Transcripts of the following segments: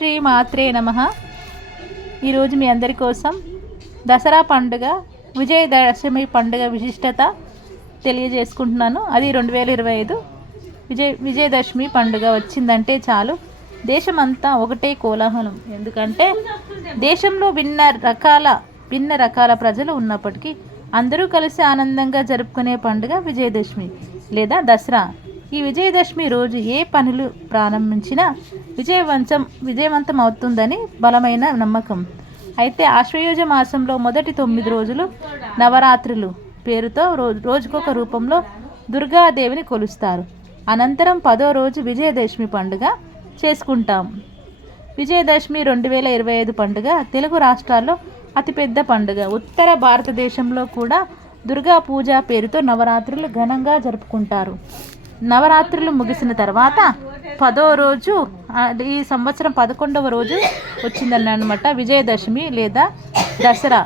శ్రీ మాత్రే నమః. ఈరోజు మీ అందరి కోసం దసరా పండుగ విజయదశమి పండుగ విశిష్టత తెలియజేసుకుంటున్నాను. అది 2025 విజయదశమి పండుగ వచ్చిందంటే చాలు దేశమంతా ఒకటే కోలాహలం. ఎందుకంటే దేశంలో భిన్న రకాల ప్రజలు ఉన్నప్పటికీ అందరూ కలిసి ఆనందంగా జరుపుకునే పండుగ విజయదశమి లేదా దసరా. ఈ విజయదశమి రోజు ఏ పనులు ప్రారంభించినా విజయవంతం అవుతుందని బలమైన నమ్మకం. అయితే ఆశ్వయుజ మాసంలో మొదటి 9 రోజులు నవరాత్రులు పేరుతో రోజుకొక రూపంలో దుర్గాదేవిని కొలుస్తారు. అనంతరం 10వ రోజు విజయదశమి పండుగ చేసుకుంటాం. విజయదశమి 2025 పండుగ తెలుగు రాష్ట్రాల్లో అతిపెద్ద పండుగ. ఉత్తర భారతదేశంలో కూడా దుర్గా పూజ పేరుతో నవరాత్రులు ఘనంగా జరుపుకుంటారు. నవరాత్రులు ముగిసిన తర్వాత 10వ రోజు, ఈ సంవత్సరం 11వ రోజు వచ్చిందన్నమాట విజయదశమి లేదా దసరా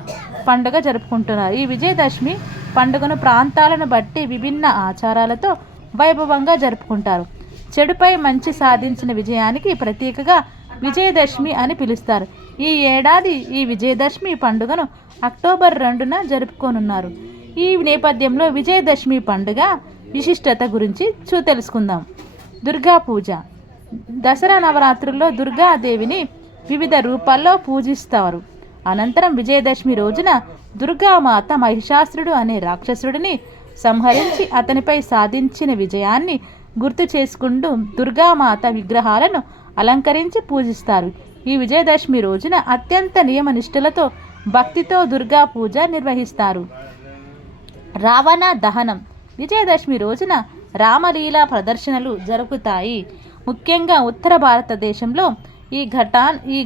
పండుగ జరుపుకుంటున్నారు. ఈ విజయదశమి పండుగను ప్రాంతాలను బట్టి విభిన్న ఆచారాలతో వైభవంగా జరుపుకుంటారు. చెడుపై మంచి సాధించిన విజయానికి ప్రతీకగా విజయదశమి అని పిలుస్తారు. ఈ ఏడాది ఈ విజయదశమి పండుగను అక్టోబర్ 2న జరుపుకోనున్నారు. ఈ నేపథ్యంలో విజయదశమి పండుగ విశిష్టత గురించి తెలుసుకుందాం. దుర్గా పూజ. దసరా నవరాత్రుల్లో దుర్గాదేవిని వివిధ రూపాల్లో పూజిస్తారు. అనంతరం విజయదశమి రోజున దుర్గామాత మహిషాసురుడు అనే రాక్షసుడిని సంహరించి అతనిపై సాధించిన విజయాన్ని గుర్తు చేసుకుంటూ దుర్గామాత విగ్రహాలను అలంకరించి పూజిస్తారు. ఈ విజయదశమి రోజున అత్యంత నియమనిష్టలతో భక్తితో దుర్గా పూజ నిర్వహిస్తారు. రావణ దహనం. విజయదశమి రోజున రామలీలా ప్రదర్శనలు జరుగుతాయి. ముఖ్యంగా ఉత్తర భారతదేశంలో ఈ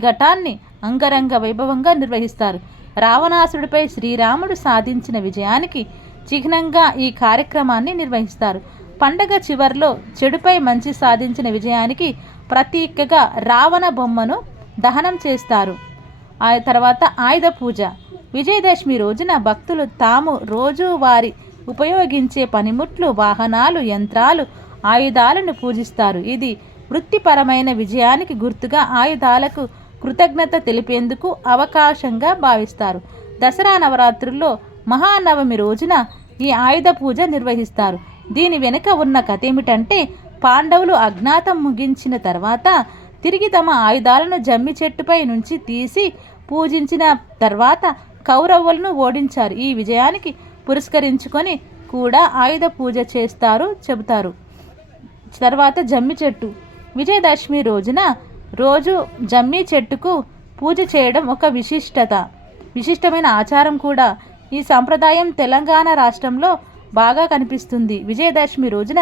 ఘటాన్ని అంగరంగ వైభవంగా నిర్వహిస్తారు. రావణాసుడిపై శ్రీరాముడు సాధించిన విజయానికి చిహ్నంగా ఈ కార్యక్రమాన్ని నిర్వహిస్తారు. పండగ చివర్లో చెడుపై మంచి సాధించిన విజయానికి ప్రతీకగా రావణ బొమ్మను దహనం చేస్తారు. ఆ తర్వాత ఆయుధ పూజ. విజయదశమి రోజున భక్తులు తాము రోజువారీ ఉపయోగించే పనిముట్లు, వాహనాలు, యంత్రాలు, ఆయుధాలను పూజిస్తారు. ఇది వృత్తిపరమైన విజయానికి గుర్తుగా ఆయుధాలకు కృతజ్ఞత తెలిపేందుకు అవకాశంగా భావిస్తారు. దసరా నవరాత్రుల్లో మహానవమి రోజున ఈ ఆయుధ పూజ నిర్వహిస్తారు. దీని వెనుక ఉన్న కథ ఏమిటంటే, పాండవులు అజ్ఞాతం ముగించిన తర్వాత తిరిగి తమ ఆయుధాలను జమ్మి చెట్టుపై నుంచి తీసి పూజించిన తర్వాత కౌరవులను ఓడించారు. ఈ విజయానికి పురస్కరించుకొని కూడా ఆయుధ పూజ చెబుతారు. తర్వాత జమ్మి చెట్టు. విజయదశమి రోజున జమ్మి చెట్టుకు పూజ చేయడం ఒక విశిష్టమైన ఆచారం కూడా. ఈ సంప్రదాయం తెలంగాణ రాష్ట్రంలో బాగా కనిపిస్తుంది. విజయదశమి రోజున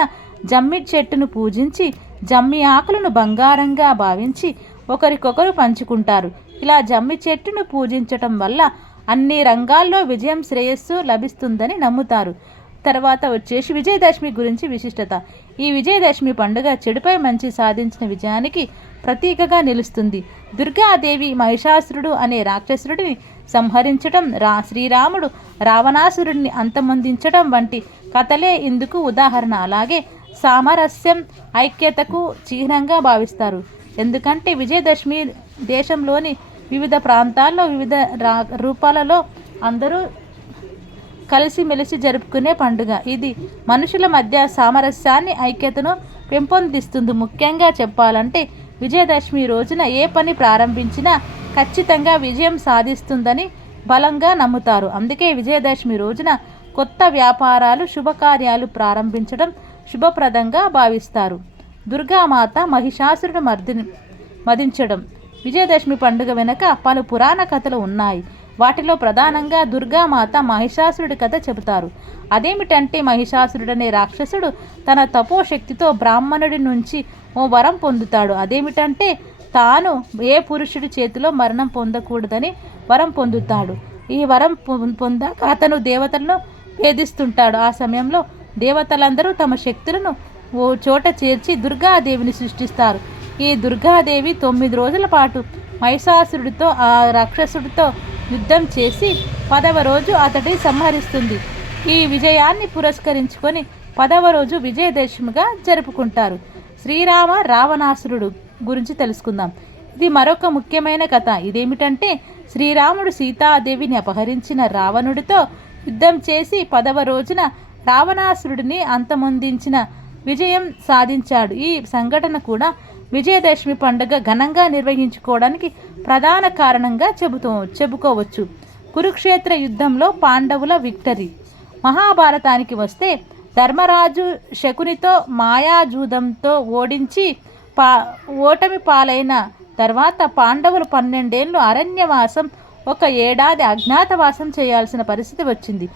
జమ్మి చెట్టును పూజించి జమ్మి ఆకులను బంగారంగా భావించి ఒకరికొకరు పంచుకుంటారు. ఇలా జమ్మి చెట్టును పూజించటం వల్ల అన్ని రంగాల్లో విజయం, శ్రేయస్సు లభిస్తుందని నమ్ముతారు. తర్వాత వచ్చేసి విజయదశమి గురించి విశిష్టత. ఈ విజయదశమి పండుగ చెడుపై మంచి సాధించిన విజయానికి ప్రతీకగా నిలుస్తుంది. దుర్గాదేవి మహిషాసురుడు అనే రాక్షసుడిని సంహరించడం, శ్రీరాముడు రావణాసురుడిని అంతమొందించడం వంటి కథలే ఇందుకు ఉదాహరణ. అలాగే సామరస్యం, ఐక్యతకు చిహ్నంగా భావిస్తారు. ఎందుకంటే విజయదశమి దేశంలోని వివిధ ప్రాంతాల్లో వివిధ రూపాలలో అందరూ కలిసిమెలిసి జరుపుకునే పండుగ. ఇది మనుషుల మధ్య సామరస్యాన్ని, ఐక్యతను పెంపొందిస్తుంది. ముఖ్యంగా చెప్పాలంటే విజయదశమి రోజున ఏ పని ప్రారంభించినా ఖచ్చితంగా విజయం సాధిస్తుందని బలంగా నమ్ముతారు. అందుకే విజయదశమి రోజున కొత్త వ్యాపారాలు, శుభకార్యాలు ప్రారంభించడం శుభప్రదంగా భావిస్తారు. దుర్గామాత మహిషాసురుడు మదించడం. విజయదశమి పండుగ వెనుక పలు పురాణ కథలు ఉన్నాయి. వాటిలో ప్రధానంగా దుర్గామాత మహిషాసురుడి కథ చెబుతారు. అదేమిటంటే, మహిషాసురుడనే రాక్షసుడు తన తపోశక్తితో బ్రాహ్మణుడి నుంచి ఓ వరం పొందుతాడు. అదేమిటంటే, తాను ఏ పురుషుడి చేతిలో మరణం పొందకూడదని వరం పొందుతాడు. ఈ వరం పొందాక అతను దేవతలను వేధిస్తుంటాడు. ఆ సమయంలో దేవతలందరూ తమ శక్తులను ఓ చోట చేర్చి దుర్గాదేవిని సృష్టిస్తారు. ఈ దుర్గాదేవి 9 రోజుల పాటు మహిషాసురుడితో, ఆ రాక్షసుడితో యుద్ధం చేసి 10వ రోజు అతడిని సంహరిస్తుంది. ఈ విజయాన్ని పురస్కరించుకొని 10వ రోజు విజయదశమిగా జరుపుకుంటారు. శ్రీరామ రావణాసురుడు గురించి తెలుసుకుందాం. ఇది మరొక ముఖ్యమైన కథ. ఇదేమిటంటే శ్రీరాముడు సీతాదేవిని అపహరించిన రావణుడితో యుద్ధం చేసి 10వ రోజున రావణాసురుడిని అంతమొందించిన విజయం సాధించాడు. ఈ సంఘటన కూడా విజయదశమి పండుగ ఘనంగా నిర్వహించుకోవడానికి ప్రధాన కారణంగా చెప్పుకోవచ్చు. కురుక్షేత్ర యుద్ధంలో పాండవుల విక్టరీ. మహాభారతానికి వస్తే ధర్మరాజు శకునితో మాయాజూదంతో ఓడించి ఓటమి పాలైన తర్వాత పాండవులు 12 ఏళ్ళు అరణ్యవాసం, 1 ఏడాది అజ్ఞాతవాసం చేయాల్సిన పరిస్థితి వచ్చింది.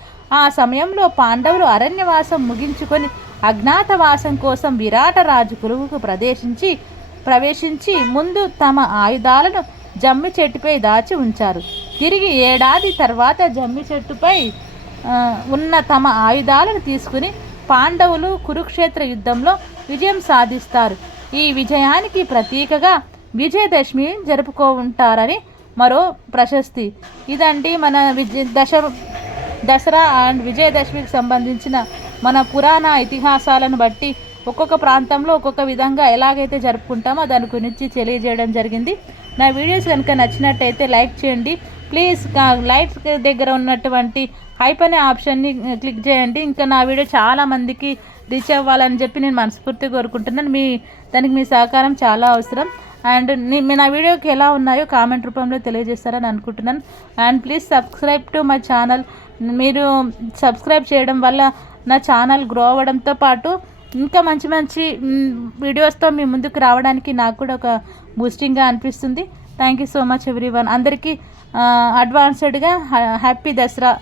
ఆ సమయంలో పాండవులు అరణ్యవాసం ముగించుకొని అజ్ఞాతవాసం కోసం విరాటరాజు కొలువుకు ప్రవేశించి ముందు తమ ఆయుధాలను జమ్మి చెట్టుపై దాచి ఉంచారు. తిరిగి ఏడాది తర్వాత జమ్మి చెట్టుపై ఉన్న తమ ఆయుధాలను తీసుకుని పాండవులు కురుక్షేత్ర యుద్ధంలో విజయం సాధిస్తారు. ఈ విజయానికి ప్రతీకగా విజయదశమి జరుపుకుంటారని మరో ప్రశస్తి. ఇదండి మన దసరా అండ్ విజయదశమికి సంబంధించిన మన పురాణ ఇతిహాసాలను బట్టి ఒక్కొక్క ప్రాంతంలో ఒక్కొక్క విధంగా ఎలాగైతే జరుపుకుంటామో దాని గురించి తెలియజేయడం జరిగింది. నా వీడియోస్ కనుక నచ్చినట్టయితే లైక్ చేయండి ప్లీజ్. లైక్ దగ్గర ఉన్నటువంటి హైప్ అనే ఆప్షన్ని క్లిక్ చేయండి. ఇంకా నా వీడియో చాలామందికి రీచ్ అవ్వాలని చెప్పి నేను మనస్ఫూర్తిగా కోరుకుంటున్నాను. దానికి మీ సహకారం చాలా అవసరం. అండ్ నా వీడియోకి ఎలా ఉన్నాయో కామెంట్ రూపంలో తెలియజేస్తారని అనుకుంటున్నాను. And please subscribe to my channel. మీరు సబ్స్క్రైబ్ చేయడం వల్ల నా ఛానల్ గ్రో అవ్వడంతో పాటు ఇంకా మంచి మంచి వీడియోస్తో మీ ముందుకు రావడానికి నాకు కూడా ఒక బూస్టింగ్గా అనిపిస్తుంది. Thank you so much everyone. అందరికీ అడ్వాన్స్డ్గా హ్యాపీ దసరా.